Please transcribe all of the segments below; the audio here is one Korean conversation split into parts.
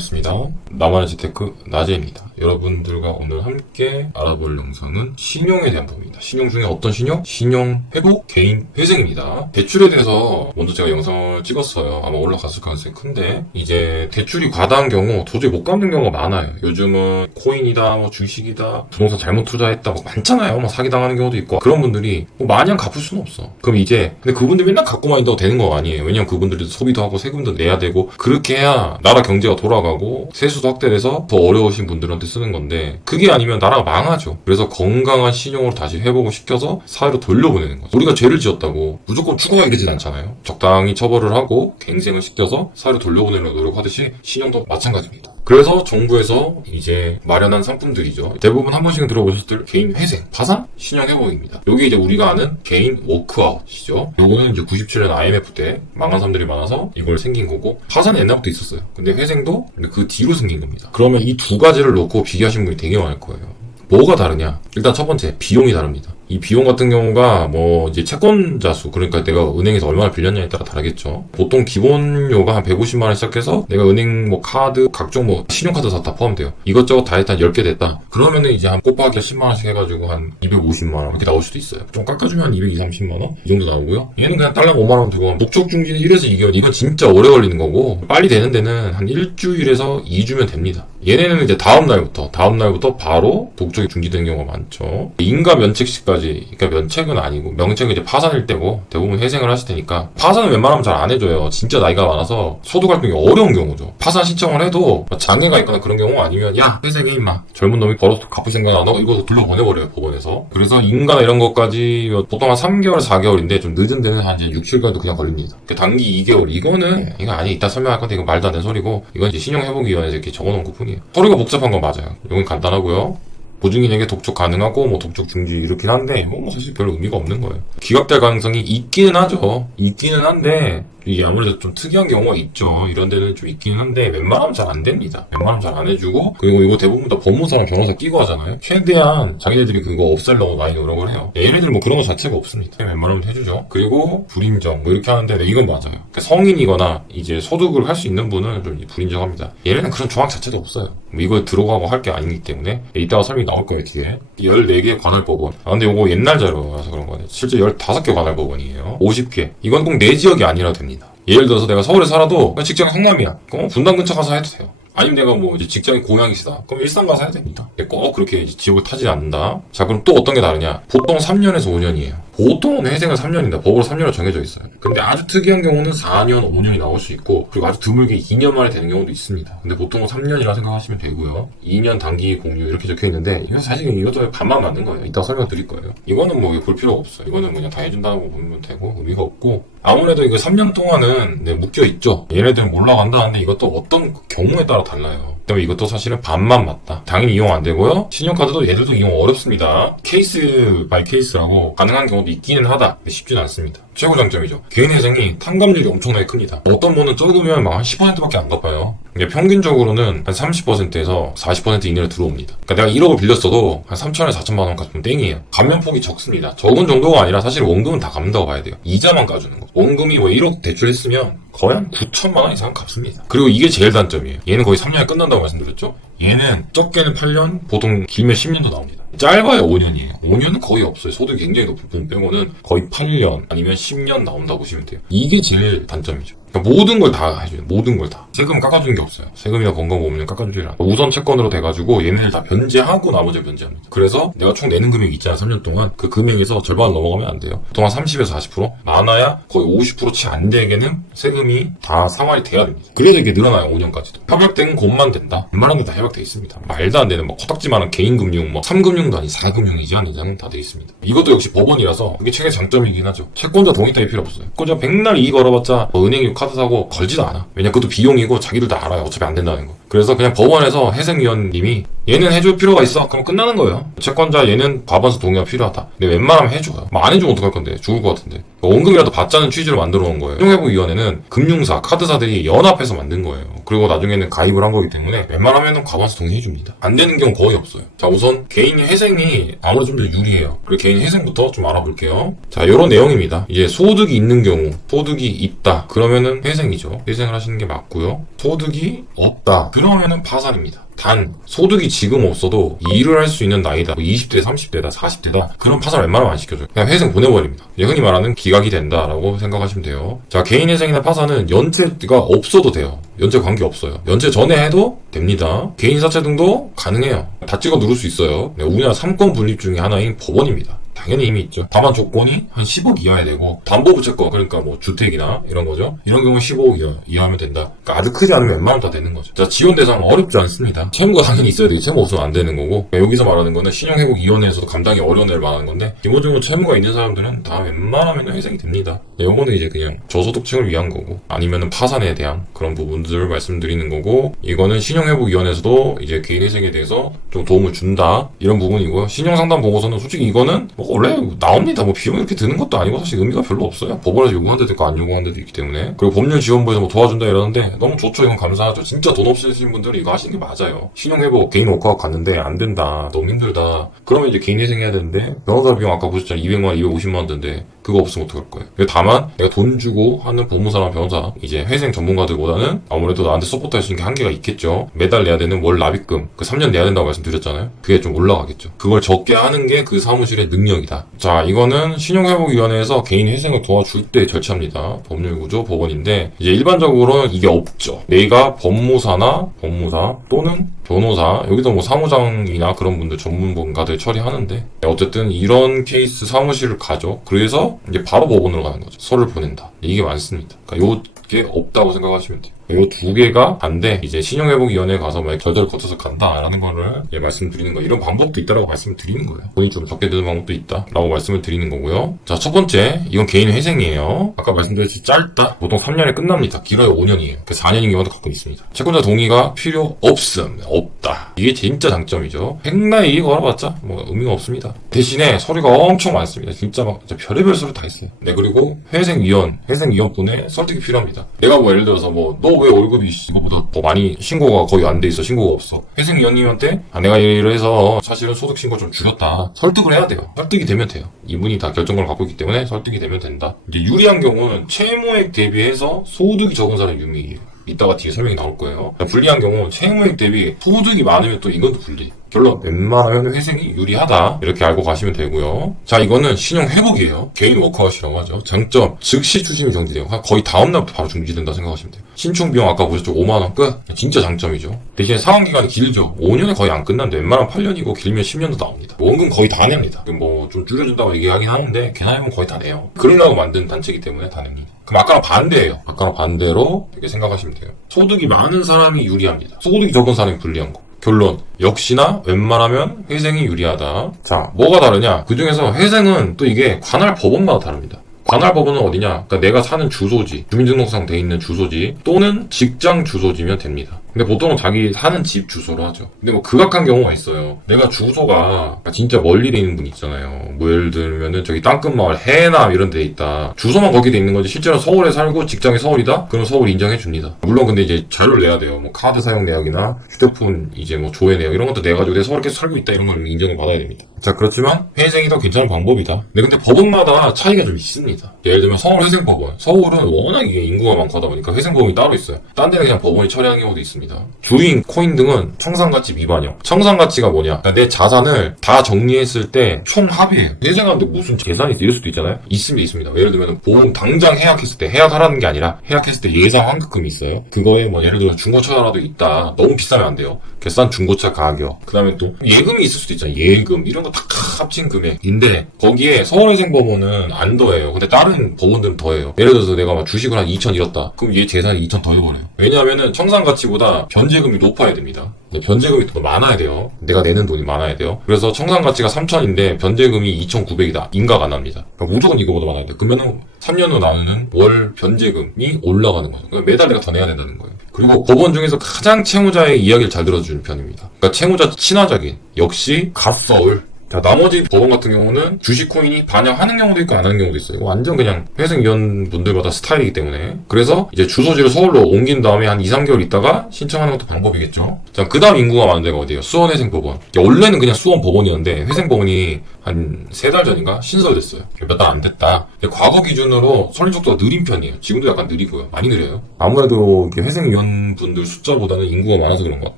반갑습니다. 나만의 재테크 나재입니다. 여러분들과 오늘 함께 알아볼 영상은 신용에 대한 부분입니다. 신용 중에 어떤 신용? 신용 회복, 개인 회생입니다. 대출에 대해서 먼저 제가 영상을 찍었어요. 아마 올라갔을 가능성이 큰데 이제 대출이 과다한 경우 도저히 못 갚는 경우가 많아요. 요즘은 코인이다, 뭐 주식이다, 부동산 잘못 투자했다, 뭐 많잖아요. 뭐 사기당하는 경우도 있고 그런 분들이 뭐 마냥 갚을 수는 없어. 그럼 이제 근데 그분들 맨날 갖고만 있다고 되는 거 아니에요. 왜냐면 그분들도 소비도 하고 세금도 내야 되고 그렇게 해야 나라 경제가 돌아가고 세수도 확대돼서 더 어려우신 분들한테 쓰는 건데 그게 아니면 나라가 망하죠. 그래서 건강한 신용으로 다시 회복을 시켜서 사회로 돌려보내는 거죠. 우리가 죄를 지었다고 무조건 추가가 이러진 않잖아요. 적당히 처벌을 하고 갱생을 시켜서 사회로 돌려보내려고 노력하듯이 신용도 마찬가지입니다. 그래서 정부에서 이제 마련한 상품들이죠. 대부분 한 번씩은 들어보셨을 개인 회생, 파산, 신용 회복입니다. 여기 이제 우리가 아는 개인 워크아웃이죠. 요거는 이제 97년 IMF 때 망한 사람들이 많아서 이걸 생긴 거고, 파산은 옛날부터 있었어요. 근데 회생도 그 뒤로 생긴 겁니다. 그러면 이 두 가지를 놓고 비교하신 분이 되게 많을 거예요. 뭐가 다르냐? 일단 첫 번째, 비용이 다릅니다. 이 비용 같은 경우가 뭐 이제 채권자 수, 그러니까 내가 은행에서 얼마나 빌렸냐에 따라 다르겠죠. 보통 기본료가 한 150만 원 시작해서 내가 은행 뭐 카드, 각종 뭐 신용카드 다 포함돼요. 이것저것 다 일단 10개 됐다. 그러면은 이제 한 곱하기 10만 원씩 해가지고 한 250만 원 이렇게 나올 수도 있어요. 좀 깎아주면 한 220, 30만 원? 이 정도 나오고요. 얘는 그냥 딸랑 5만 원 들고 목적 중지는 1에서 2개월. 이건 진짜 오래 걸리는 거고 빨리 되는 데는 한 일주일에서 2주면 됩니다. 얘네는 이제 다음 날부터 바로 목적이 중지되는 경우가 많죠. 인가 면책시까지, 그러니까 면책은 아니고 명책은 이제 파산일 때고 대부분 회생을 하실 테니까 파산은 웬만하면 잘 안 해줘요. 진짜 나이가 많아서 소득 활동이 어려운 경우죠. 파산 신청을 해도 장애가 있거나 그런 경우 아니면 야 회생해 임마, 젊은 놈이 벌어서 갚을 생각 안 하고 이거 돌려보내버려요, 법원에서. 그래서 인가나 이런 것까지 보통 한 3개월, 4개월인데 좀 늦은 데는 한 이제 6, 7개월도 그냥 걸립니다. 단기 2개월 이거는 이거 아니 이따 설명할 건데 이거 말도 안 되는 소리고, 이건 이제 신용회복위원회에서 이렇게 적어놓은 것뿐이에요. 서류가 복잡한 건 맞아요. 이건 간단하고요. 보증인에게 독촉 가능하고 뭐 독촉 중지 이렇긴 한데 뭐 사실 별 의미가 없는 거예요. 기각될 가능성이 있기는 하죠. 있기는 한데 이게 아무래도 좀 특이한 경우가 있죠. 이런 데는 좀 있기는 한데 웬만하면 잘 안 됩니다. 웬만하면 잘 안 해주고, 그리고 이거 대부분 다 법무사랑 변호사 끼고 하잖아요. 최대한 자기네들이 그거 없애려고 많이 노력을 해요. 얘네들 뭐 그런 거 자체가 없습니다. 웬만하면 해주죠. 그리고 불인정 뭐 이렇게 하는데 이건 맞아요. 그러니까 성인이거나 이제 소득을 할 수 있는 분은 좀 불인정합니다. 얘네는 그런 조항 자체도 없어요. 뭐 이거 들어가고 할 게 아니기 때문에 이따가 설명이 나올 거예요, 뒤에. 14개 관할법원. 근데 이거 옛날 자료라서 그런 거네. 실제 15개 관할법원이에요. 50개. 이건 꼭 내 지역이 아니라 됩니다. 예를 들어서 내가 서울에 살아도 그냥 직장이 성남이야. 그럼 분당 근처 가서 해도 돼요. 아니면 내가 뭐 이제 직장이 고양이시다. 그럼 일산 가서 해야 됩니다. 꼭 그렇게 지역을 타지 않는다. 자, 그럼 또 어떤 게 다르냐? 보통 3년에서 5년이에요. 보통은 회생은 3년이다. 법으로 3년으로 정해져 있어요. 근데 아주 특이한 경우는 4년, 5년이 나올 수 있고, 그리고 아주 드물게 2년 만에 되는 경우도 있습니다. 근데 보통은 3년이라 생각하시면 되고요. 2년 단기 공유 이렇게 적혀 있는데, 이건 사실 이것도 반만 맞는 거예요. 이따 설명 드릴 거예요. 이거는 뭐 볼 필요가 없어요. 이거는 그냥 다 해준다고 보면 되고, 의미가 없고, 아무래도 이거 3년 동안은 묶여 있죠. 얘네들은 올라간다는데 이것도 어떤 경우에 따라 달라요. 때문에 이것도 사실은 반만 맞다. 당연히 이용 안 되고요. 신용카드도 얘들도 이용 어렵습니다. 케이스 바이 케이스라고 가능한 경우도 있기는 하다. 근데 쉽지는 않습니다. 최고 장점이죠. 개인 회생이 탕감률이 엄청나게 큽니다. 어떤 분은 적으면 막 한 10%밖에 안 갚아요. 이게 평균적으로는 한 30%에서 40% 이내로 들어옵니다. 그러니까 내가 1억을 빌렸어도 한 3천에서 4천만 원 갚으면 땡이에요. 감면폭이 적습니다. 적은 정도가 아니라 사실 원금은 다 갚는다고 봐야 돼요. 이자만 까주는 거. 원금이 뭐 1억 대출했으면 거의 한 9천만 원 이상 갚습니다. 그리고 이게 제일 단점이에요. 얘는 거의 3년에 끝난다고 말씀드렸죠? 얘는 적게는 8년, 보통 길면 10년도 나옵니다. 짧아요, 5년이에요. 5년은 거의 없어요. 소득이 굉장히 높은 분 빼고는 거의 8년 아니면 10년 나온다고 보시면 돼요. 이게 제일 단점이죠. 그러니까 모든 걸 다 해줘요. 모든 걸 다. 세금 깎아주는 게 없어요. 세금이나 건강보험료 깎아주지 않아요. 우선 채권으로 돼가지고 얘네를 다 변제하고 나머지를 변제합니다. 그래서 내가 총 내는 금액이 있잖아, 3년 동안. 그 금액에서 절반 넘어가면 안 돼요. 보통 한 30에서 40%? 많아야 거의 50% 채 안 되게는 세금이 다 상환이 돼야 됩니다. 그래서 이게 늘어나요, 5년까지도. 협약된 곳만 된다. 웬만한 데 다 협약돼 있습니다. 말도 안 되는 뭐 코딱지만한 개인금융, 뭐 3금융도 아니 4금융이지 않느냐는 다 돼 있습니다. 이것도 역시 법원이라서 그게 책의 장점이긴 하죠. 채권자 동의 따위 필요 없어요. 채권자 백날 이익 벌어봤자 뭐 은행이 카드 사고 걸지도 않아. 왜냐, 그것도 비용이고 자기들 다 알아요. 어차피 안 된다는 거. 그래서 그냥 법원에서 회생위원님이 얘는 해줄 필요가 있어. 그럼 끝나는 거예요. 채권자 얘는 과반수 동의가 필요하다. 근데 웬만하면 해줘요. 뭐 안 해주면 어떡할 건데? 죽을 것 같은데. 원금이라도 받자는 취지로 만들어 놓은 거예요. 신용회복위원회는 금융사, 카드사들이 연합해서 만든 거예요. 그리고 나중에는 가입을 한 거기 때문에 웬만하면 과반수 동의해줍니다. 안 되는 경우 거의 없어요. 자, 우선 개인 회생이 아무래도 좀 더 유리해요. 그리고 개인 회생부터 좀 알아볼게요. 자, 요런 내용입니다. 이제 소득이 있는 경우, 소득이 있다. 그러면은 회생이죠. 회생을 하시는 게 맞고요. 소득이 없다. 그러면은 파산입니다. 단 소득이 지금 없어도 일을 할 수 있는 나이다, 20대, 30대다, 40대다, 그런 파산을 웬만하면 안 시켜줘요. 그냥 회생 보내버립니다. 흔히 말하는 기각이 된다라고 생각하시면 돼요. 자, 개인회생이나 파산은 연체가 없어도 돼요. 연체 관계 없어요. 연체 전에 해도 됩니다. 개인사채 등도 가능해요. 다 찍어 누를 수 있어요. 우리나라 3권 분립 중에 하나인 법원입니다. 당연히 이미 있죠. 다만 조건이 한 10억 이하야 되고, 담보부채권, 그러니까 뭐 주택이나 이런 거죠. 이런 경우 15억 이하면 된다. 그러니까 아주 크지 않으면 웬만하면 다 되는 거죠. 자, 지원 대상 어렵지 않습니다. 채무가 당연히 있어야 되지. 채무 없으면 안 되는 거고, 그러니까 여기서 말하는 거는 신용회복위원회에서도 감당이 어려운 애를 말하는 건데, 기본적으로 채무가 있는 사람들은 다 웬만하면 회생이 됩니다. 요거는 이제 그냥 저소득층을 위한 거고, 아니면은 파산에 대한 그런 부분들을 말씀드리는 거고, 이거는 신용회복위원회에서도 이제 개인회생에 대해서 좀 도움을 준다, 이런 부분이고요. 신용상담 보고서는 솔직히 이거는 원래 나옵니다. 뭐 비용이 이렇게 드는 것도 아니고 사실 의미가 별로 없어요. 법원에서 요구한 데도 있고 안 요구한 데도 있기 때문에. 그리고 법률지원부에서 뭐 도와준다 이러는데 너무 좋죠. 이건 감사하죠. 진짜 돈 없으신 분들이 이거 하시는 게 맞아요. 신용회복 개인 워크아웃 갔는데 안 된다, 너무 힘들다, 그러면 이제 개인회생 해야 되는데 변호사 비용 아까 보셨잖아요. 200만 250만 원 드는데 그거 없으면 어떡할 거예요. 다만 내가 돈 주고 하는 법무사랑 변호사, 이제 회생 전문가들보다는 아무래도 나한테 서포트할 수 있는 게 한계가 있겠죠. 매달 내야 되는 월 납입금, 그 3년 내야 된다고 말씀드렸잖아요. 그게 좀 올라가겠죠. 그걸 적게 하는 게 그 사무실의 능력이다. 자, 이거는 신용회복위원회에서 개인 회생을 도와줄 때 절차입니다. 법률구조 법원인데, 이제 일반적으로는 이게 없죠. 내가 법무사나 법무사 또는 변호사, 여기도 뭐 사무장이나 그런 분들 전문가들 처리하는데, 어쨌든 이런 케이스 사무실을 가죠. 그래서 이제 바로 법원으로 가는 거죠. 서류를 보낸다. 이게 많습니다. 그러니까 요게 없다고 생각하시면 돼요. 요 두 개가 반대, 이제 신용회복위원회에 가서 막 절차를 거쳐서 간다라는 거를 말씀드리는 거. 이런 방법도 있다라고 말씀을 드리는 거예요. 돈이 좀 적게 드는 방법도 있다라고 말씀을 드리는 거고요. 자, 첫 번째, 이건 개인 회생이에요. 아까 말씀드렸듯이 짧다. 보통 3년에 끝납니다. 길어요 5년이에요. 4년인 경우도 가끔 있습니다. 채권자 동의가 필요 없다. 이게 진짜 장점이죠. 백날 이익 걸어봤자 뭐 의미가 없습니다. 대신에 서류가 엄청 많습니다. 진짜 막 별의별 서류 다 있어요. 네, 그리고 회생위원분의 설득이 필요합니다. 내가 뭐 예를 들어서 뭐 너 왜 월급이 이거보다 더 많이, 신고가 거의 안 돼 있어, 신고가 없어. 회생위원님한테 내가 이래서 사실은 소득 신고 좀 줄였다, 설득을 해야 돼요. 설득이 되면 돼요. 이분이 다 결정권을 갖고 있기 때문에 설득이 되면 된다. 이제 유리한 경우는 채무액 대비해서 소득이 적은 사람이 유리해요. 이따가 뒤에 설명이 나올 거예요. 불리한 경우 채무액 대비 소득이 많으면 또 이건 또 불리해요. 결론, 웬만하면 회생이 유리하다, 이렇게 알고 가시면 되고요. 자, 이거는 신용회복이에요. 개인 워크아웃이라고 하죠. 장점, 즉시 추심이 정지돼요. 거의 다음날부터 바로 중지된다 생각하시면 돼요. 신청 비용 아까 보셨죠? 5만원 끝. 진짜 장점이죠. 대신에 상환기간이 길죠. 5년에 거의 안 끝났는데 웬만하면 8년이고 길면 10년도 나옵니다. 원금 거의 다 냅니다. 뭐 좀 줄여준다고 얘기하긴 하는데 개나이면 거의 다 내요. 그러려고 만든 단체이기 때문에 다 냅니다. 그럼 아까랑 반대예요. 아까랑 반대로 이렇게 생각하시면 돼요. 소득이 많은 사람이 유리합니다. 소득이 적은 사람이 불리한 거. 결론, 역시나 웬만하면 회생이 유리하다. 자, 뭐가 다르냐? 그 중에서 회생은 또 이게 관할 법원마다 다릅니다. 관할 법원은 어디냐? 그러니까 내가 사는 주소지, 주민등록상 돼 있는 주소지 또는 직장 주소지면 됩니다. 근데 보통은 자기 사는 집 주소로 하죠. 근데 뭐 극악한 경우가 있어요. 내가 주소가 진짜 멀리 돼 있는 분 있잖아요. 뭐 예를 들면은 저기 땅끝마을 해남 이런 데 있다. 주소만 거기 돼 있는 거지 실제로 서울에 살고 직장이 서울이다? 그럼 서울 인정해 줍니다. 물론 근데 이제 자료를 내야 돼요. 뭐 카드 사용 내역이나 휴대폰 이제 뭐 조회 내역 이런 것도 내가지고 내가 서울에 계속 살고 있다 이런 걸 인정을 받아야 됩니다. 자, 그렇지만 회생이 더 괜찮은 방법이다. 근데 법원마다 차이가 좀 있습니다. 예를 들면 서울회생법원. 서울은 워낙 이게 인구가 많고 하다 보니까 회생법원이 따로 있어요. 딴 데는 그냥 법원이 처리하는 경우도 있습니다. 주인, 코인 등은 청산가치 미반영. 청산가치가 뭐냐? 그러니까 내 자산을 다 정리했을 때 총 합이에요. 회생하는데 무슨 계산이 있을 수도 있잖아요? 있습니다. 예를 들면 보험 당장 해약했을 때, 해약하라는 게 아니라 해약했을 때 예상 환급금이 있어요. 그거에 뭐 예를 들어 중고차라도 있다. 너무 비싸면 안 돼요. 싼 중고차 가격. 그 다음에 또 예금이 있을 수도 있잖아요. 예금 이런 거 다 합친 금액인데 거기에 서울회생법원은 안 더해요. 근데 다른 법원들은 더해요. 예를 들어서 내가 막 주식을 한 2천 잃었다. 그럼 얘 재산이 2천 더해버려요. 왜냐하면은 청산가치보다 변제금이 높아야 됩니다. 변제금이 더 많아야 돼요. 내가 내는 돈이 많아야 돼요. 그래서 청산가치가 3천인데 변제금이 2,900이다. 인가가 안 납니다. 그러니까 무조건 이거보다 많아야 돼. 그러면은 3년 후 나누는 월 변제금이 올라가는 거예요. 그러니까 매달 내가 더 내야 된다는 거예요. 그리고 법원 중에서 가장 채무자의 이야기를 잘 들어주는 편입니다. 그러니까 채무자 친화적인, 역시 갓서울. 자, 나머지 법원 같은 경우는 주식 코인이 반영하는 경우도 있고 안 하는 경우도 있어요. 완전 그냥 회생위원 분들마다 스타일이기 때문에. 그래서 이제 주소지를 서울로 옮긴 다음에 한 2, 3개월 있다가 신청하는 것도 방법이겠죠. 자, 그 다음 인구가 많은 데가 어디예요? 수원회생법원. 원래는 그냥 수원법원이었는데 회생법원이 한 3달 전인가 신설됐어요. 몇 달 안 됐다. 근데 과거 기준으로 설립 속도가 느린 편이에요. 지금도 약간 느리고요. 많이 느려요. 아무래도 회생위원분들 숫자보다는 인구가 많아서 그런 것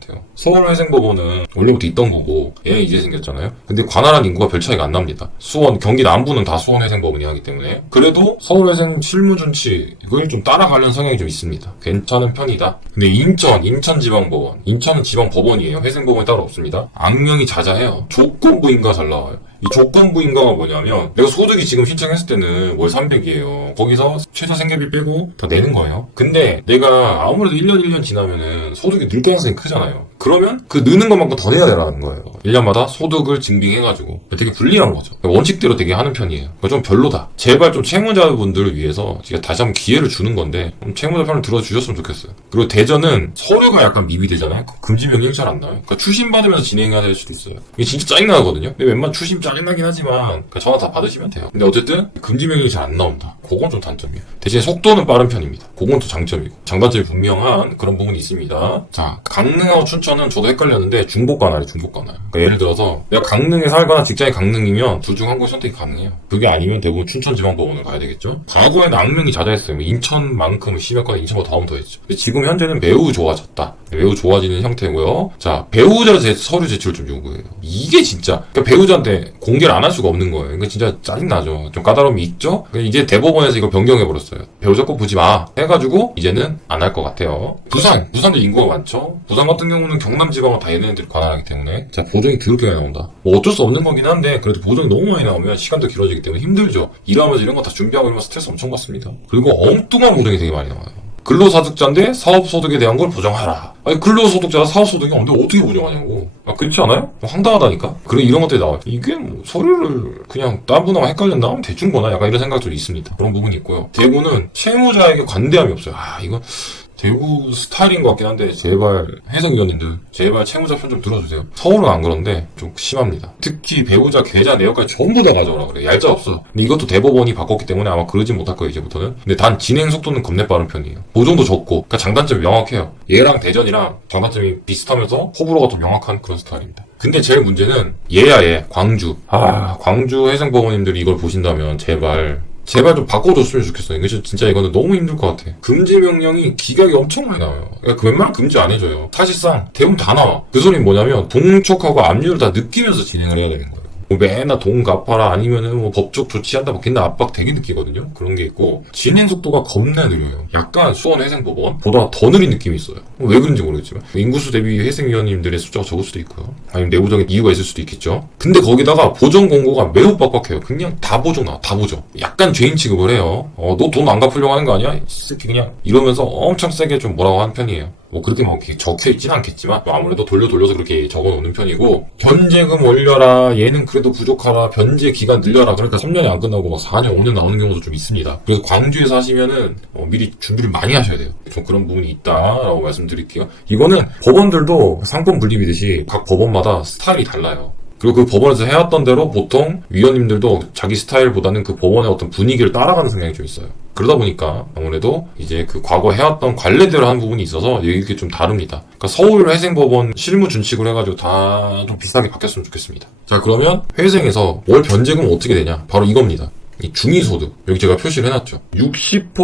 같아요. 서울회생법원은 원래부터 있던 거고 얘가 이제 생겼잖아요. 근데 관할한 인구가 별 차이가 안 납니다. 수원, 경기 남부는 다 수원회생법원이 하기 때문에. 그래도 서울회생 실무준칙 이걸 좀 따라가려는 성향이 좀 있습니다. 괜찮은 편이다. 근데 인천지방법원. 인천은 지방법원이에요. 회생법원이 따로 없습니다. 악명이 자자해요. 조건부인가 잘 나와요. 이 조건부인가가 뭐냐면 내가 소득이 지금 신청했을 때는 월 300이에요. 거기서 최저 생계비 빼고 다 내는 거예요. 근데 내가 아무래도 1년 지나면은 소득이 늘 가능성이 크잖아요. 그러면 그 느는 것만큼 더 내야 되라는 거예요. 1년마다 소득을 증빙해가지고 되게 불리한 거죠. 원칙대로 되게 하는 편이에요. 좀 별로다. 제발 좀 채무자분들을 위해서 제가 다시 한번 기회를 주는 건데 채무자 편을 들어주셨으면 좋겠어요. 그리고 대전은 서류가 약간 미비되잖아요. 금지명령이 잘 안 나와요. 그러니까 추심받으면서 진행해야 될 수도 있어요. 이게 진짜 짜증나거든요. 근데 웬만한 추심 짜증나긴 하지만 전화 다 받으시면 돼요. 근데 어쨌든 금지명령이 잘 안 나온다. 그건 좀 단점이에요. 대신 속도는 빠른 편입니다. 그건 또 장점이고. 장단점이 분명한 그런 부분이 있습니다. 자, 강릉하고 춘천은 저도 헷갈렸는데 중복관할이에요. 중복관할. 그러니까 예를 들어서 내가 강릉에 살거나 직장이 강릉이면 둘 중 한 곳 선택이 가능해요. 그게 아니면 대부분 춘천지방법원을 가야 되겠죠. 과거에는 악명이 자자했어요. 인천만큼 심했거나 인천보다 더 했죠. 근데 지금 현재는 매우 좋아졌다. 매우 좋아지는 형태고요. 자, 배우자 서류 제출 좀 요구해요. 이게 진짜 그러니까 배우자한테 공개를 안 할 수가 없는 거예요. 이거 진짜 짜증나죠. 좀 까다로움이 있죠. 이제 대법원에서 이걸 변경해버렸어요. 배우자 거 보지 마 해가지고 이제는 안 할 것 같아요. 부산도 인구가 많죠. 부산 같은 경우는 경남지방은 다 얘네들이 관할하기 때문에 자, 보정이 더럽게 많이 나온다. 뭐 어쩔 수 없는 거긴 한데 그래도 보정이 너무 많이 나오면 시간도 길어지기 때문에 힘들죠. 일하면서 이런 거 다 준비하고 이러면 스트레스 엄청 받습니다. 그리고 엉뚱한 보정이 되게 많이 나와요. 근로소득자인데 사업소득에 대한 걸 보정하라. 아니, 근로소득자가 사업소득이 없는데 어떻게 보정하냐고. 그렇지 않아요? 황당하다니까? 그리고 이런 것들이 나와요. 이게 뭐 서류를 그냥 따분하고 헷갈렸나 하면 대충 거나 약간 이런 생각들이 있습니다. 그런 부분이 있고요. 대구는 채무자에게 관대함이 없어요. 이건 대구 스타일인 것 같긴 한데 제발 해석위원님들 제발 채무자 편 좀 들어주세요. 서울은 안 그런데 좀 심합니다. 특히 배우자 계좌 내역까지 전부 다 가져오라 그래. 얄짤 없어. 근데 이것도 대법원이 바꿨기 때문에 아마 그러진 못할 거예요 이제부터는. 근데 단 진행 속도는 겁내 빠른 편이에요. 보정도 적고 그러니까 장단점이 명확해요. 얘랑 대전이랑 장단점이 비슷하면서 호불호가 좀 명확한 그런 스타일입니다. 근데 제일 문제는 얘야 광주. 광주 해상법원님들이 이걸 보신다면 제발 좀 바꿔줬으면 좋겠어요. 이거 진짜 이거는 너무 힘들 것 같아. 금지 명령이 기각이 엄청 많이 나와요. 그러니까 웬만하면 금지 안 해줘요. 사실상 대부분 다 나와. 그 소리는 뭐냐면 동촉하고 압류를 다 느끼면서 진행을 해야 되는 거예요. 뭐 맨날 돈 갚아라 아니면은 뭐 법적 조치한다 뭐 걔네 압박 되게 느끼거든요. 그런 게 있고 진행 속도가 겁나 느려요. 약간 수원회생법원보다 더 느린 느낌이 있어요. 왜 그런지 모르겠지만 인구수 대비 회생위원님들의 숫자가 적을 수도 있고요. 아니면 내부적인 이유가 있을 수도 있겠죠. 근데 거기다가 보정 공고가 매우 빡빡해요. 그냥 다 보정 나와. 다 보정. 약간 죄인 취급을 해요. 너 돈 안 갚으려고 하는 거 아니야? 이 새끼 그냥 이러면서 엄청 세게 좀 뭐라고 하는 편이에요. 뭐 그렇게 막 적혀있진 않겠지만 아무래도 돌려서 그렇게 적어놓는 편이고 변제금 올려라 얘는 그래도 부족하라 변제 기간 늘려라 그러니까 3년이 안 끝나고 막 4년 5년 나오는 경우도 좀 있습니다. 그래서 광주에서 하시면은 미리 준비를 많이 하셔야 돼요. 좀 그런 부분이 있다라고 말씀드릴게요. 이거는 법원들도 상권 분립이듯이 각 법원마다 스타일이 달라요. 그리고 그 법원에서 해왔던 대로 보통 위원님들도 자기 스타일보다는 그 법원의 어떤 분위기를 따라가는 성향이 좀 있어요. 그러다 보니까 아무래도 이제 그 과거 해왔던 관례대로 하는 부분이 있어서 이게 좀 다릅니다. 그러니까 서울회생법원 실무준칙으로 해가지고 다 좀 비슷하게 바뀌었으면 좋겠습니다. 자, 그러면 회생에서 월 변제금은 어떻게 되냐? 바로 이겁니다. 이 중위소득 여기 제가 표시를 해놨죠.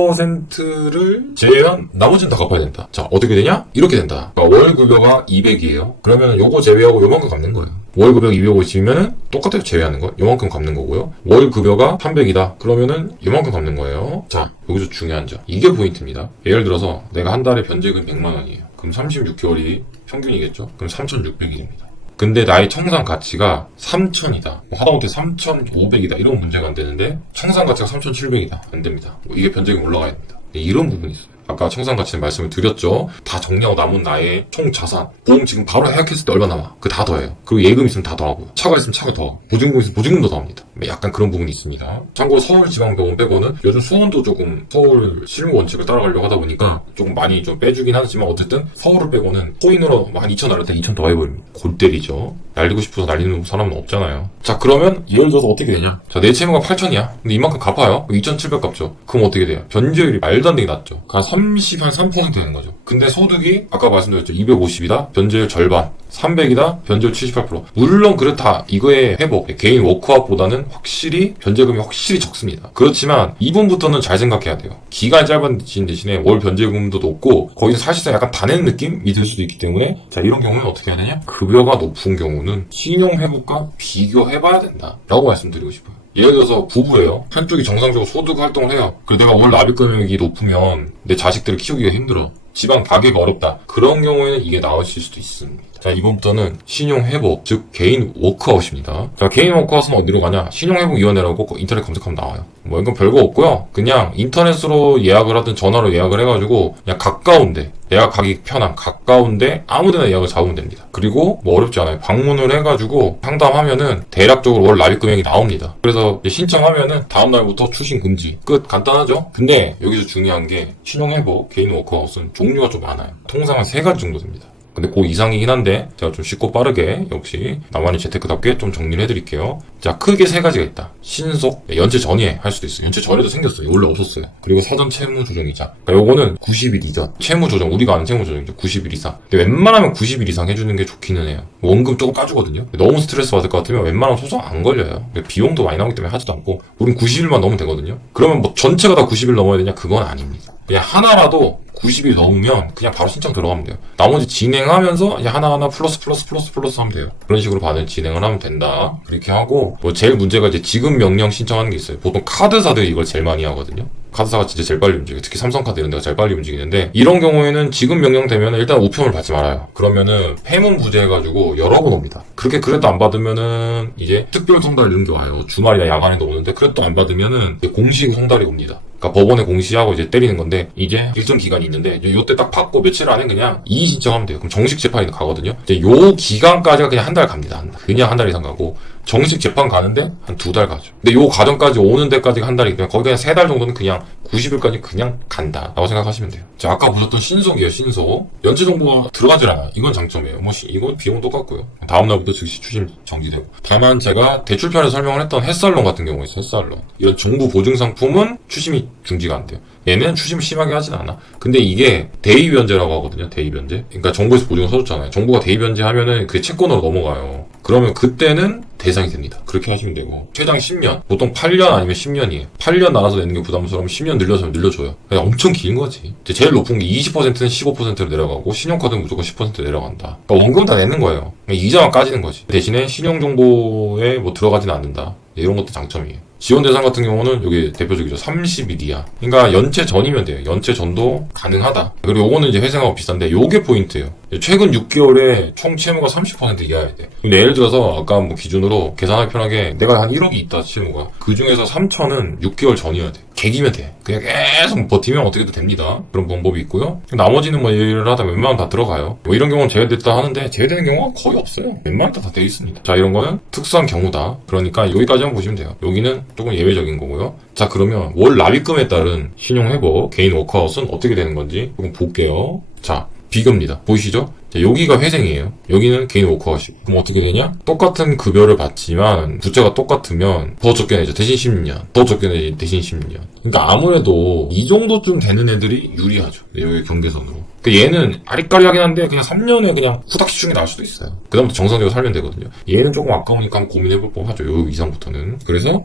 60%를 제외한 나머지는 다 갚아야 된다. 자, 어떻게 되냐? 이렇게 된다. 그러니까 월급여가 200이에요. 그러면 요거 제외하고 요만큼 갚는 거예요. 월급여가 250이면은 똑같아요. 제외하는 거 요만큼 갚는 거고요. 월급여가 300이다. 그러면은 요만큼 갚는 거예요. 자, 여기서 중요한 점 이게 포인트입니다. 예를 들어서 내가 한 달에 변제금 100만 원이에요. 그럼 36개월이 평균이겠죠? 그럼 3,600이 됩니다. 근데 나의 청산 가치가 3,000이다. 하다못해 3,500이다. 이런 문제가 안 되는데 청산 가치가 3,700이다. 안 됩니다. 이게 변제금이 올라가야 됩니다. 이런 부분이 있어요. 아까 청산 가치는 말씀을 드렸죠. 다 정리하고 남은 나의 총 자산. 보험 지금 바로 해약했을 때 얼마 남아? 그 다 더해요. 그리고 예금 있으면 다 더하고 차가 있으면 차가 더. 보증금 있으면 보증금도 더합니다. 약간 그런 부분이 있습니다. 참고로 서울지방병원 빼고는 요즘 수원도 조금 서울 실무 원칙을 따라가려고 하다 보니까 조금 많이 좀 빼주긴 하지만 어쨌든 서울을 빼고는 코인으로 한 2,000 날릴 때 2,000 더 해버립니다. 골 때리죠. 날리고 싶어서 날리는 사람은 없잖아요. 자, 그러면 예를 들어서 어떻게 되냐? 자, 내 채무가 8,000이야. 근데 이만큼 갚아요. 2,700 갚죠. 그럼 어떻게 돼요? 변제율이 말도 안 되게 낮죠. 33% 되는 거죠. 근데 소득이 아까 말씀드렸죠. 250이다. 변제율 절반. 300이다. 변제율 78%. 물론 그렇다. 이거의 회복, 개인 워크아웃보다는 확실히 변제금이 확실히 적습니다. 그렇지만 이분부터는 잘 생각해야 돼요. 기간이 짧아진 대신에 월 변제금도 높고 거기서 사실상 약간 다 내는 느낌이 들 수도 있기 때문에 자, 이런 경우는 어떻게 해야 되냐? 급여가 높은 경우는 신용 회복과 비교해봐야 된다 라고 말씀드리고 싶어요. 예를 들어서 부부예요. 한쪽이 정상적으로 소득 활동을 해요. 그리고 내가 월 납입 금액이 높으면 내 자식들을 키우기가 힘들어. 집안 가계가 어렵다. 그런 경우에는 이게 나오실 수도 있습니다. 자, 이번부터는 신용회복, 즉 개인 워크아웃입니다. 자, 개인 워크아웃은 어디로 가냐? 신용회복위원회라고 인터넷 검색하면 나와요. 뭐 이건 별거 없고요. 그냥 인터넷으로 예약을 하든 전화로 예약을 해가지고 그냥 가까운데, 내가 가기 편한 가까운데 아무데나 예약을 잡으면 됩니다. 그리고 뭐 어렵지 않아요. 방문을 해가지고 상담하면은 대략적으로 월 납입 금액이 나옵니다. 그래서 신청하면은 다음날부터 추신 금지. 끝. 간단하죠? 근데 여기서 중요한 게 신용회복, 개인 워크아웃은 종류가 좀 많아요. 통상 한 3가지 정도 됩니다. 근데 그 이상이긴 한데 제가 좀 쉽고 빠르게 역시 나만의 재테크답게 좀 정리를 해드릴게요. 자, 크게 3가지가 있다. 신속, 연체 전이에 할 수도 있어요. 연체 전에도 생겼어요. 원래 없었어요. 그리고 사전 채무 조정이자. 그러니까 요거는 90일 이전. 채무 조정, 우리가 아는 채무 조정이죠. 90일 이상. 근데 웬만하면 90일 이상 해주는 게 좋기는 해요. 원금 조금 까주거든요. 너무 스트레스 받을 것 같으면 웬만하면 소송 안 걸려요. 비용도 많이 나오기 때문에 하지도 않고 우린 90일만 넘으면 되거든요. 그러면 뭐 전체가 다 90일 넘어야 되냐? 그건 아닙니다. 그냥 하나라도 90일 넘으면 그냥 바로 신청 들어가면 돼요. 나머지 진행하면서 이제 하나하나 플러스 하면 돼요. 그런 식으로 진행을 하면 된다. 그렇게 하고 뭐 제일 문제가 이제 지급 명령 신청하는 게 있어요. 보통 카드사들이 이걸 제일 많이 하거든요. 카드사가 진짜 제일 빨리 움직여요. 특히 삼성카드 이런 데가 제일 빨리 움직이는데 이런 경우에는 지급 명령 되면 일단 우편을 받지 말아요. 그러면은 폐문부제 해가지고 여러 번 옵니다. 그래도 안 받으면은 이제 특별 송달 이런 게 와요. 주말이나 야간에도 오는데 그래도 안 받으면은 공식 송달이 옵니다. 그러니까 법원에 공시하고 이제 때리는 건데 이제 일정 기간이 있는데 요때 딱 받고 며칠 안에 그냥 이의 신청하면 돼요. 그럼 정식 재판이 가거든요. 이제 요 기간까지가 그냥 한 달 갑니다. 그냥 한 달 이상 가고 정식 재판 가는데 한 2달 가죠. 근데 요 과정까지 오는 데까지가 한 달이 그냥 거의 그냥 3달 정도는 그냥 90일까지 그냥 간다 라고 생각하시면 돼요. 자, 아까 보셨던 신속이에요. 신속. 연체 정보가 들어가질 않아요. 이건 장점이에요. 뭐 이건 비용 똑같고요. 다음날부터 즉시 추심 정지되고. 다만 제가 대출편에서 설명을 했던 햇살론 같은 경우가 있어요. 햇살론. 이런 정부 보증 상품은 추심이 중지가 안 돼요. 얘는 추심을 심하게 하진 않아. 근데 이게 대의변제라고 하거든요. 대의변제. 그러니까 정부에서 보증을 서줬잖아요. 정부가 대의변제 하면은 그게 채권으로 넘어가요. 그러면 그때는 대상이 됩니다. 그렇게 하시면 되고 최장 10년. 보통 8년 아니면 10년이에요. 8년 나눠서 내는 게 부담스러우면 10년 늘려서 늘려줘요. 그냥 엄청 긴 거지. 제일 높은 게 20%는 15%로 내려가고 신용카드는 무조건 10% 내려간다. 그러니까 원금 다 내는 거예요. 이자만 까지는 거지. 대신에 신용정보에 뭐 들어가지는 않는다. 이런 것도 장점이에요. 지원 대상 같은 경우는 여기 대표적이죠. 30일 이하. 그러니까 연체 전이면 돼요. 연체 전도 가능하다. 그리고 요거는 이제 회생하고 비싼데 요게 포인트예요. 최근 6개월에 총 채무가 30% 이하여야 돼. 근데 예를 들어서 아까 뭐 기준으로 계산하기 편하게 내가 한 1억이 있다 채무가. 그 중에서 3천은 6개월 전이어야 돼. 개기면 돼. 그냥 계속 버티면 어떻게든 됩니다. 그런 방법이 있고요. 나머지는 뭐 일을 하다 웬만하면 다 들어가요. 뭐 이런 경우는 제외됐다 하는데 제외되는 경우가 거의 없어요. 웬만하면 다 돼 있습니다. 자, 이런 거는 특수한 경우다. 그러니까 여기까지만 보시면 돼요. 여기는 조금 예외적인 거고요. 자, 그러면 월 납입금에 따른 신용회복, 개인 워크아웃은 어떻게 되는 건지 조금 볼게요. 자, 비교입니다. 보이시죠? 자, 여기가 회생이에요. 여기는 개인 워크아웃이. 그럼 어떻게 되냐? 똑같은 급여를 받지만 부채가 똑같으면 더 적게 내죠. 대신 10년. 더 적게 내지 대신 10년. 그러니까 아무래도 이 정도쯤 되는 애들이 유리하죠. 여기 경계선으로. 그러니까 얘는 아리까리하긴 한데 그냥 3년에 그냥 후딱 시중에 나올 수도 있어요. 그 다음부터 정상적으로 살면 되거든요. 얘는 조금 아까우니까 한번 고민해볼 법하죠. 요 이상부터는. 그래서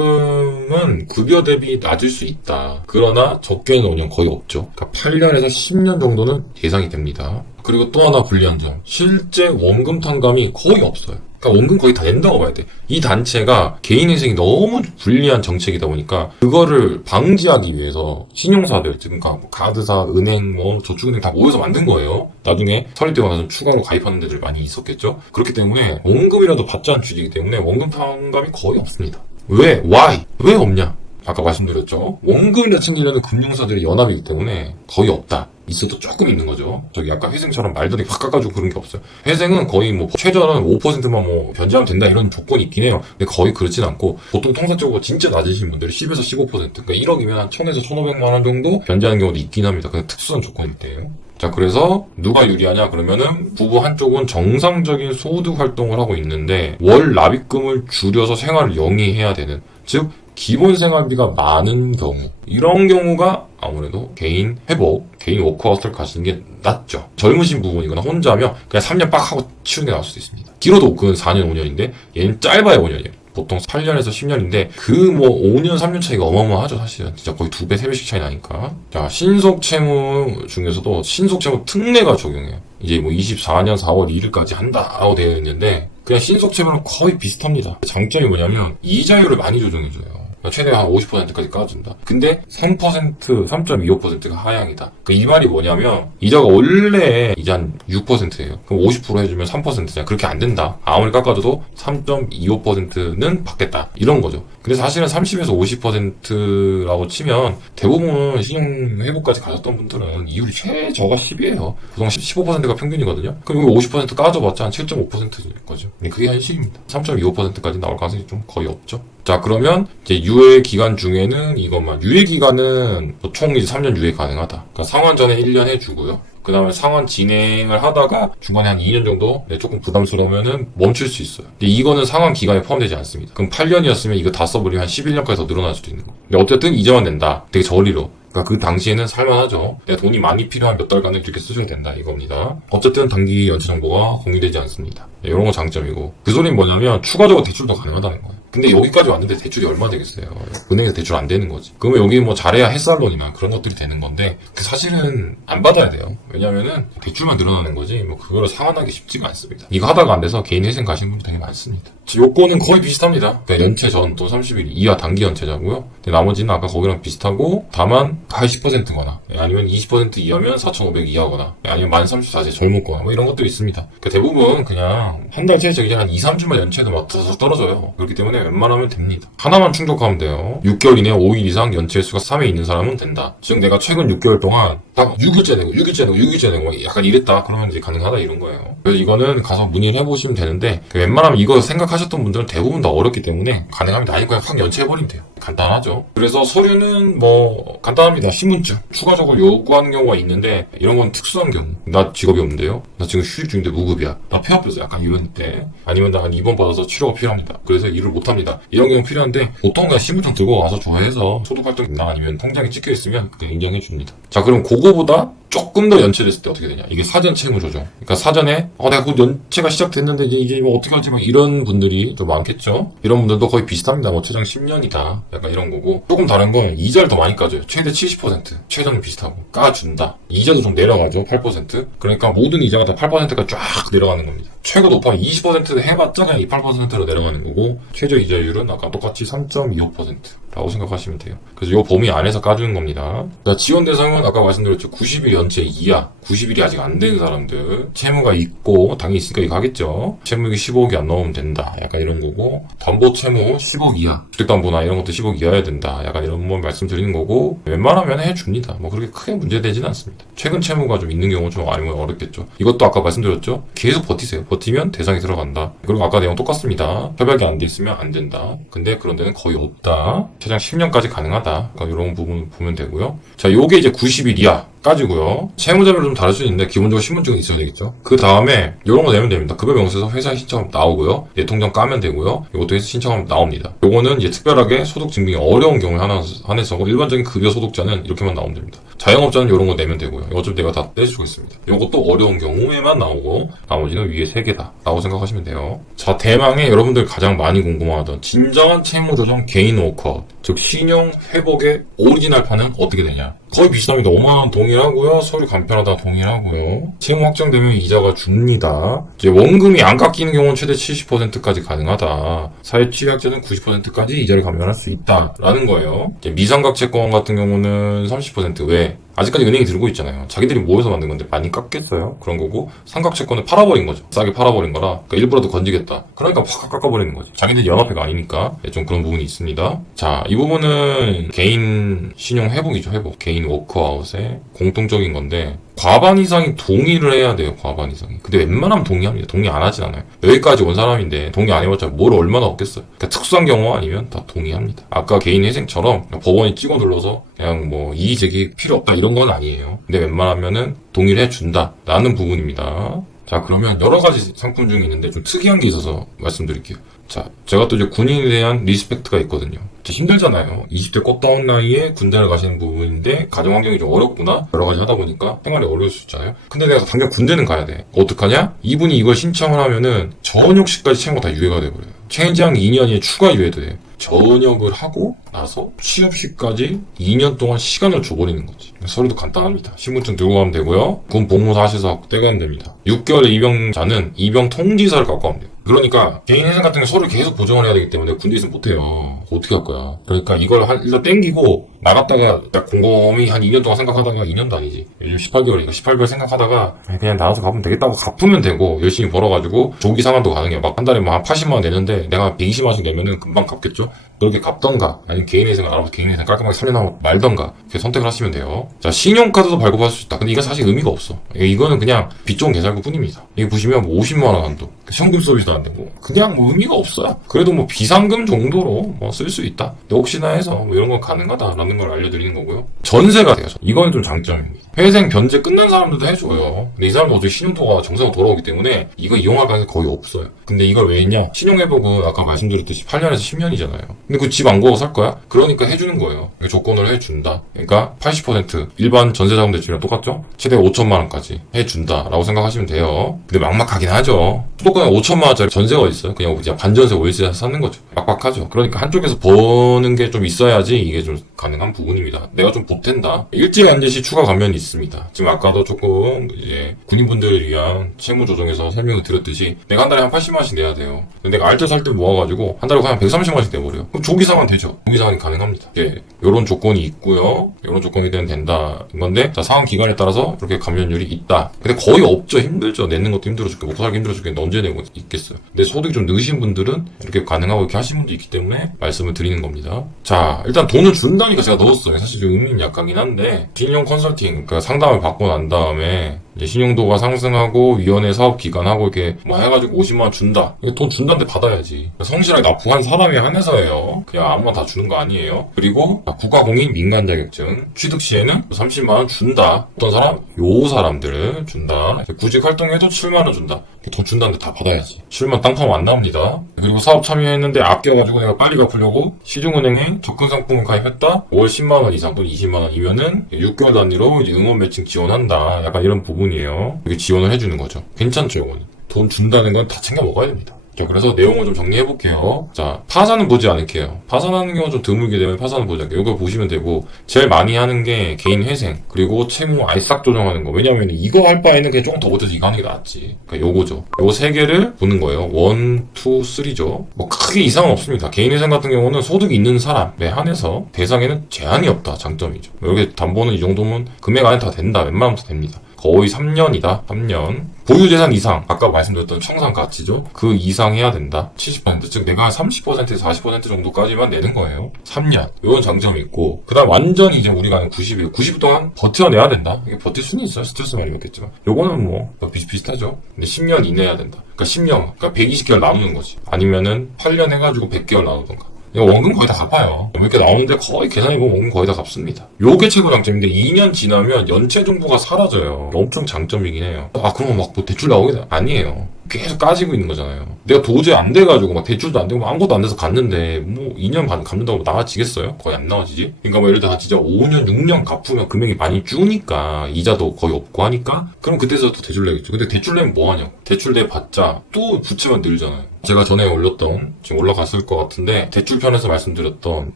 변제금은 급여 대비 낮을 수 있다. 그러나 적게 넣으면 거의 없죠. 그러니까 8년에서 10년 정도는 예상이 됩니다. 그리고 또 하나 불리한 점. 실제 원금 탕감이 거의 없어요. 그러니까 원금 거의 다 낸다고 봐야 돼. 이 단체가 개인회생이 너무 불리한 정책이다 보니까 그거를 방지하기 위해서 신용사들, 그러니까 뭐 카드사, 은행, 뭐 저축은행 다 모여서 만든 거예요. 나중에 설립되고 나서 추가로 가입하는 데들 많이 있었겠죠. 그렇기 때문에 원금이라도 받지 않은 취지이기 때문에 원금 탕감이 거의 없습니다. 왜? Why? 왜 없냐? 아까 말씀드렸죠. 원금이라 챙기려는 금융사들의 연합이기 때문에 거의 없다. 있어도 조금 있는 거죠. 저기 아까 회생처럼 말들이 확 깎아주고 그런 게 없어요. 회생은 거의 뭐 최저는 5%만 뭐 변제하면 된다 이런 조건이 있긴 해요. 근데 거의 그렇진 않고 보통 통상적으로 진짜 낮으신 분들이 10에서 15% 그러니까 1억이면 한 1000에서 1500만 원 정도 변제하는 경우도 있긴 합니다. 근데 특수한 조건일 때예요. 자, 그래서 누가 유리하냐 그러면은 부부 한쪽은 정상적인 소득 활동을 하고 있는데 월 납입금을 줄여서 생활을 영위해야 되는 즉 기본 생활비가 많은 경우, 이런 경우가 아무래도 개인 회복, 개인 워크아웃을 가시는 게 낫죠. 젊으신 부분이거나 혼자면 그냥 3년 빡 하고 치우는 게 나을 수도 있습니다. 길어도 그건 4년, 5년인데 얘는 짧아야 5년이에요. 보통 8년에서 10년인데 그 뭐 5년, 3년 차이가 어마어마하죠. 사실은 진짜 거의 2배, 3배씩 차이 나니까. 자, 신속채무 중에서도 신속채무 특례가 적용해요. 이제 뭐 24년 4월 1일까지 한다라고 되어 있는데 그냥 신속채무랑 거의 비슷합니다. 장점이 뭐냐면 이자율을 많이 조정해줘요. 최대 한 50%까지 까준다. 근데 3.25%가 하향이다. 이 말이 뭐냐면 이자가 원래 이자 한 6%예요. 그럼 50% 해주면 3%잖아. 그렇게 안 된다. 아무리 깎아줘도 3.25%는 받겠다. 이런 거죠. 근데 사실은 30에서 50%라고 치면 대부분 신용회복까지 가셨던 분들은 이율이 최저가 10이에요. 보통 15%가 평균이거든요. 그럼 여기 50% 까줘봤자 한 7.5%일 거죠. 근데 그게 현실입니다. 3.25%까지 나올 가능성이 좀 거의 없죠. 자, 그러면 이제 유예 기간 중에는 이것만. 유예 기간은 총 이제 3년 유예 가능하다. 그러니까 상환 전에 1년 해주고요. 그 다음에 상환 진행을 하다가 중간에 한 2년 정도 조금 부담스러우면은 멈출 수 있어요. 근데 이거는 상환 기간에 포함되지 않습니다. 그럼 8년이었으면 이거 다 써버리면 한 11년까지 더 늘어날 수도 있는 거. 근데 어쨌든 이자만 낸다. 되게 저리로. 그러니까 그 당시에는 살만하죠. 내가 돈이 많이 필요한 몇 달간은 그렇게 쓰셔도 된다 이겁니다. 어쨌든 단기 연체 정보가 공유되지 않습니다. 이런 거 장점이고 그 소리는 뭐냐면 추가적으로 대출도 가능하다는 거예요. 근데 여기까지 왔는데 대출이 얼마 되겠어요? 은행에서 대출 안 되는 거지. 그러면 여기 뭐 잘해야 햇살론이나 그런 것들이 되는 건데 사실은 안 받아야 돼요. 왜냐면은 대출만 늘어나는 거지 뭐 그거를 상환하기 쉽지가 않습니다. 이거 하다가 안 돼서 개인 회생 가신 분들 되게 많습니다. 요거는 거의 비슷합니다. 그러니까 연체 전 또 30일 이하 단기 연체자고요. 근데 나머지는 아까 거기랑 비슷하고 다만 80%거나 아니면 20% 이하면 4,500 이하거나 아니면 만 34세 젊었거나 뭐 이런 것들이 있습니다. 그러니까 대부분 그냥 한 달 채 저기 한 2, 3주만 연체도 맞춰서 떨어져요. 그렇기 때문에 웬만하면 됩니다. 하나만 충족하면 돼요. 6개월 이내 5일 이상 연체 횟수가 3회 있는 사람은 된다. 즉 내가 최근 6개월 동안 딱 6일째 내고 6일째 내고 6일째 내고 약간 이랬다. 그러면 이제 가능하다 이런 거예요. 그래서 이거는 가서 문의를 해보시면 되는데 웬만하면 이거 생각하셨던 분들은 대부분 다 어렵기 때문에 가능합니다. 아니 그냥 확 연체해버리면 돼요. 간단하죠. 그래서 서류는 뭐 간단합니다. 신분증 추가적으로 요구하는 경우가 있는데 이런 건 특수한 경우. 나 직업이 없는데요. 나 지금 휴직 중인데 무급이야. 나 폐업해서 약간 이런 때 아니면 나 한 입원 받아서 치료가 필요합니다. 그래서 일을 못합니다. 이런 경우 필요한데 보통 그냥 신분증 들고 와서 조회해서 소득활동이나 아니면 통장에 찍혀 있으면 그때 인정해 줍니다. 자, 그럼 그거보다 조금 더 연체됐을 때 어떻게 되냐? 이게 사전 채무 조정. 그러니까 사전에 내가 곧 연체가 시작됐는데 이게 뭐 어떻게 할지 막 이런 분들이 좀 많겠죠. 이런 분들도 거의 비슷합니다. 뭐 최장 10년이다. 약간 이런 거고 조금 다른 건 이자를 더 많이 까줘요. 최대 70%. 최저는 비슷하고 까준다. 이자도 좀 내려가죠. 8%. 그러니까 모든 이자가 다 8%가 쫙 내려가는 겁니다. 최고 높아 20% 해봤자 그냥 28%로 내려가는 거고 최저 이자율은 아까 똑같이 3.25%라고 생각하시면 돼요. 그래서 이 범위 안에서 까주는 겁니다. 자, 지원 대상은 아까 말씀드렸죠. 90일 연체 이하, 90일이 아직 안 된 사람들, 채무가 있고 당연히 있으니까 이거 하겠죠. 채무액이 15억이 안 넘으면 된다. 약간 이런 거고 담보 채무 10억 이하, 주택담보나 이런 것도 10억 이하여야 된다. 약간 이런 거 말씀드리는 거고 웬만하면 해줍니다. 뭐 그렇게 크게 문제되지는 않습니다. 최근 채무가 좀 있는 경우 좀 아니면 어렵겠죠. 이것도 아까 말씀드렸죠. 계속 버티세요. 버티면 대상이 들어간다. 그리고 아까 내용 똑같습니다. 협약이 안 돼 있으면 안 된다. 근데 그런 데는 거의 없다. 최장 10년까지 가능하다. 그러니까 이런 부분 보면 되고요. 자, 요게 이제 90일 이하 까지고요. 채무자별로 좀 다를 수 있는데 기본적으로 신분증은 있어야 되겠죠. 그 다음에 이런 거 내면 됩니다. 급여명세서 회사에 신청하면 나오고요. 내 통장 까면 되고요. 이것도 해서 신청하면 나옵니다. 요거는 이제 특별하게 소득 증빙이 어려운 경우에 한해서 일반적인 급여 소득자는 이렇게만 나오면 됩니다. 자영업자는 이런 거 내면 되고요. 이거 좀 내가 다 떼주고 있습니다. 이것도 어려운 경우에만 나오고 나머지는 위에 3개다 라고 생각하시면 돼요. 자, 대망의 여러분들 가장 많이 궁금하던 진정한 채무조정 개인 워크아웃, 즉 신용 회복의 오리지널판은 어떻게 되냐. 거의 비슷합니다. 5만원 동일하고요. 서류 간편하다 동일하고요. 채무 확정되면 이자가 줍니다. 이제 원금이 안 깎이는 경우는 최대 70%까지 가능하다. 사회취약자는 90%까지 이자를 감면할 수 있다라는 거예요. 이제 미상각 채권 같은 경우는 30% 왜? 아직까지 은행이 들고 있잖아요. 자기들이 모여서 만든 건데 많이 깎겠어요? 그런 거고 삼각 채권은 팔아버린 거죠. 싸게 팔아버린 거라 그러니까 일부라도 건지겠다. 그러니까 확 깎아버리는 거지. 자기들 연합회가 아니니까 좀 그런 부분이 있습니다. 자, 이 부분은 개인 신용 회복이죠. 회복. 개인 워크아웃의 공통적인 건데 과반 이상이 동의를 해야 돼요. 과반 이상이. 근데 웬만하면 동의합니다. 동의 안 하진 않아요. 여기까지 온 사람인데 동의 안 해봤자 뭘 얼마나 얻겠어요. 그러니까 특수한 경우 아니면 다 동의합니다. 아까 개인 회생처럼 법원이 찍어 눌러서 그냥 뭐 이의제기 필요 없다 이런 건 아니에요. 근데 웬만하면은 동의를 해준다 라는 부분입니다. 자, 그러면 여러 가지 상품 중에 있는데 좀 특이한 게 있어서 말씀드릴게요. 자, 제가 또 이제 군인에 대한 리스펙트가 있거든요. 힘들잖아요. 20대 꽃다운 나이에 군대를 가시는 부분인데 가정 환경이 좀 어렵구나. 여러 가지 하다 보니까 생활이 어려울 수 있잖아요. 근데 내가 당장 군대는 가야 돼. 어떡하냐? 이분이 이걸 신청을 하면은 전역시까지 채용 다 유예가 돼버려요. 최장 2년이 추가 유예도 돼요. 전역을 하고 나서 취업시까지 2년 동안 시간을 줘버리는 거지. 서류도 간단합니다. 신분증 들고 가면 되고요. 군 복무사 하셔서 떼가면 됩니다. 6개월의 입영자는 입영 통지서를 갖고 가면 돼요. 그러니까 개인 회생 같은 거 서류 계속 보정을 해야 되기 때문에 군대 있으면 못해요. 어떻게 할 거야? 그러니까 이걸 일단 땡기고 나갔다가 곰곰이 한 2년 동안 생각하다가 2년도 아니지. 요즘 18개월이니까 18개월 생각하다가 그냥 나가서 갚으면 되겠다고 갚으면 되고 열심히 벌어가지고 조기 상환도 가능해요. 막 한 달에 뭐 한 80만 원 내는데 내가 120만 원씩 내면은 금방 갚겠죠? 그렇게 갚던가 아니면 개인 회생을 알아서 개인 회생 깔끔하게 3년 하고 말던가 이렇게 선택을 하시면 돼요. 자, 신용카드도 발급할 수 있다. 근데 이건 사실 의미가 없어. 이거는 그냥 빚 좋은 계산금 뿐입니다. 이거 보시면 뭐 50만 원 한도, 현금 서비스도 안 되고 그냥 뭐 의미가 없어요. 그래도 뭐 비상금 정도로 뭐 쓸 수 있다. 근데 혹시나 해서 뭐 이런 건 가능하다라는 걸 알려드리는 거고요. 전세가 돼요. 이거는 좀 장점입니다. 회생 변제 끝난 사람들도 해줘요. 근데 이 사람도 어차피 신용도가 정상으로 돌아오기 때문에 이거 이용할 가능성이 거의 없어요. 근데 이걸 왜 했냐? 신용회복은 아까 말씀드렸듯이 8년에서 10년이잖아요. 근데 그 집 안 구하고 살 거야? 그러니까 해주는 거예요. 조건을 해준다. 그러니까 80% 일반 전세자금 대출이랑 똑같죠? 최대 5천만 원까지 해준다라고 생각하시면 돼요. 근데 막막하긴 하죠. 수도권에 5천만 원짜리 전세가 있어요. 그냥 반전세 월세에서 사는 거죠. 막박하죠. 그러니까 한쪽에서 버는 게 좀 있어야지 이게 좀 가능한 부분입니다. 내가 좀 보탠다. 일제간제시 추가 감면이 있습니다. 지금 아까도 조금 이제 군인분들을 위한 채무 조정에서 설명을 드렸듯이 내가 한 달에 한 80만 원씩 내야 돼요. 근데 내가 알뜰살뜰 모아가지고 한 달에 그냥 130만 원씩 내버려요. 그럼 조기 상환 되죠. 조기 상환이 가능합니다. 예, 요런 조건이 있고요. 요런 조건이 되면 된다. 이건데 자, 상환 기간에 따라서 이렇게 감면율이 있다. 근데 거의 없죠. 힘들죠. 내는 것도 힘들어 죽겠고 먹고 살기 힘들어 죽겠는데 언제 내고 있겠어요. 근데 소득이 좀 늦으신 분들은 이렇게 가능하고 이렇게 하시는 분도 있기 때문에 말씀을 드리는 겁니다. 자, 일단 돈을 준다니까 제가 넣었어요. 사실 좀 의미는 약하긴 한데 신용 컨설팅, 그러니까 상담을 받고 난 다음에 이제 신용도가 상승하고 위원회 사업 기간하고 이렇게 뭐 해가지고 50만 원 준다. 돈 준다는데 받아야지. 성실하게 납부한 사람에 한해서예요. 그냥 아무나 다 주는 거 아니에요. 그리고 국가공인 민간 자격증 취득 시에는 30만 원 준다. 어떤 사람? 요 사람들 준다. 구직 활동해도 7만 원 준다. 돈 준다는데 다 받아야지. 7만 땅 파면 안 나옵니다. 그리고 사업 참여했는데 아껴가지고 내가 빨리 갚으려고 시중은행에 적금상품을 가입했다. 월 10만 원 이상 또는 20만 원이면은 6개월 단위로 이제 응원 매칭 지원한다. 약간 이런 부분이에요. 이렇게 지원을 해주는 거죠. 괜찮죠, 이거는. 돈 준다는 건 다 챙겨 먹어야 됩니다. 자, 그래서 내용을 좀 정리해볼게요. 자, 파산은 보지 않을게요. 파산하는 경우는 좀 드물게 되면 파산은 보지 않을게요. 이거 보시면 되고, 제일 많이 하는 게 개인 회생, 그리고 채무 아예 싹 조정하는 거. 왜냐면 이거 할 바에는 그냥 조금 더 못해서 이거 하는 게 낫지. 그러니까 요거죠. 요거 세 개를 보는 거예요. 1, 2, 3죠. 뭐 크게 이상은 없습니다. 개인 회생 같은 경우는 소득이 있는 사람에 한해서 대상에는 제한이 없다. 장점이죠. 여기 담보는 이 정도면 금액 안에 다 된다. 웬만하면 다 됩니다. 거의 3년이다. 3년. 보유재산 이상, 아까 말씀드렸던 청산 가치죠. 그 이상 해야 된다. 70%, 즉 내가 30%에서 40% 정도까지만 내는 거예요. 3년. 이건 장점이 있고, 그 다음 완전히 이제 우리가 하는 90일, 90일 동안 버텨내야 된다. 이게 버틸 수는 있어요. 스트레스 많이 받겠지만. 요거는 뭐 비슷하죠. 근데 10년 이내 해야 된다. 그러니까 10년, 그러니까 120개월 나누는 거지. 아니면은 8년 해가지고 100개월 나누던가. 이거 원금 거의 다 갚아요. 이렇게 나오는데 거의 계산해보면 원금 거의 다 갚습니다. 요게 최고 장점인데 2년 지나면 연체 정보가 사라져요. 엄청 장점이긴 해요. 그러면 막 뭐 대출 나오게 아니에요. 계속 까지고 있는 거잖아요. 내가 도저히 안 돼가지고 막 대출도 안 되고 아무것도 안 돼서 갔는데 뭐 2년 반 갚는다고 나아지겠어요? 거의 안 나아지지? 그러니까 뭐 예를 들어 진짜 5년 6년 갚으면 금액이 많이 주니까 이자도 거의 없고 하니까 그럼 그때서 또 대출 내겠죠. 근데 대출 내면 뭐하냐고. 대출 내봤자 또 부채만 늘잖아요. 제가 전에 올렸던, 지금 올라갔을 것 같은데 대출 편에서 말씀드렸던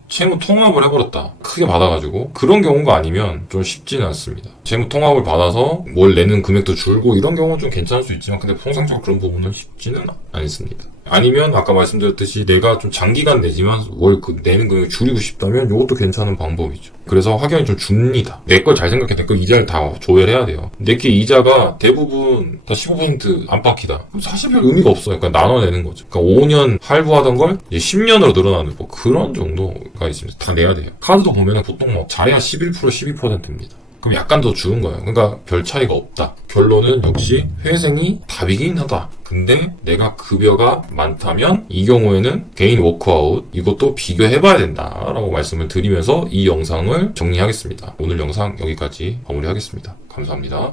채무 통합을 해버렸다. 크게 받아가지고 그런 경우가 아니면 좀 쉽지는 않습니다. 채무 통합을 받아서 뭘 내는 금액도 줄고 이런 경우는 좀 괜찮을 수 있지만 근데 통상적으로 그런 부분은 쉽지는 않습니다. 아니면 아까 말씀드렸듯이 내가 좀 장기간 내지만 월 내는 금액을 줄이고 싶다면 이것도 괜찮은 방법이죠. 그래서 확연히 좀 줍니다. 내 걸 잘 생각해. 내 걸 이자를 다 조회해야 돼요. 내게 이자가 대부분 다 15% 안팎이다. 그럼 사실 별 의미가 없어요. 그러니까 나눠내는 거죠. 그러니까 5년 할부하던 걸 이제 10년으로 늘어나는 뭐 그런 정도가 있습니다. 다 내야 돼요. 카드도 보면 보통 뭐 잘해야 11% 12%입니다. 그럼 약간 더 주는 거예요. 그러니까 별 차이가 없다. 결론은 역시 회생이 답이긴 하다. 근데 내가 급여가 많다면 이 경우에는 개인 워크아웃 이것도 비교해봐야 된다라고 말씀을 드리면서 이 영상을 정리하겠습니다. 오늘 영상 여기까지 마무리하겠습니다. 감사합니다.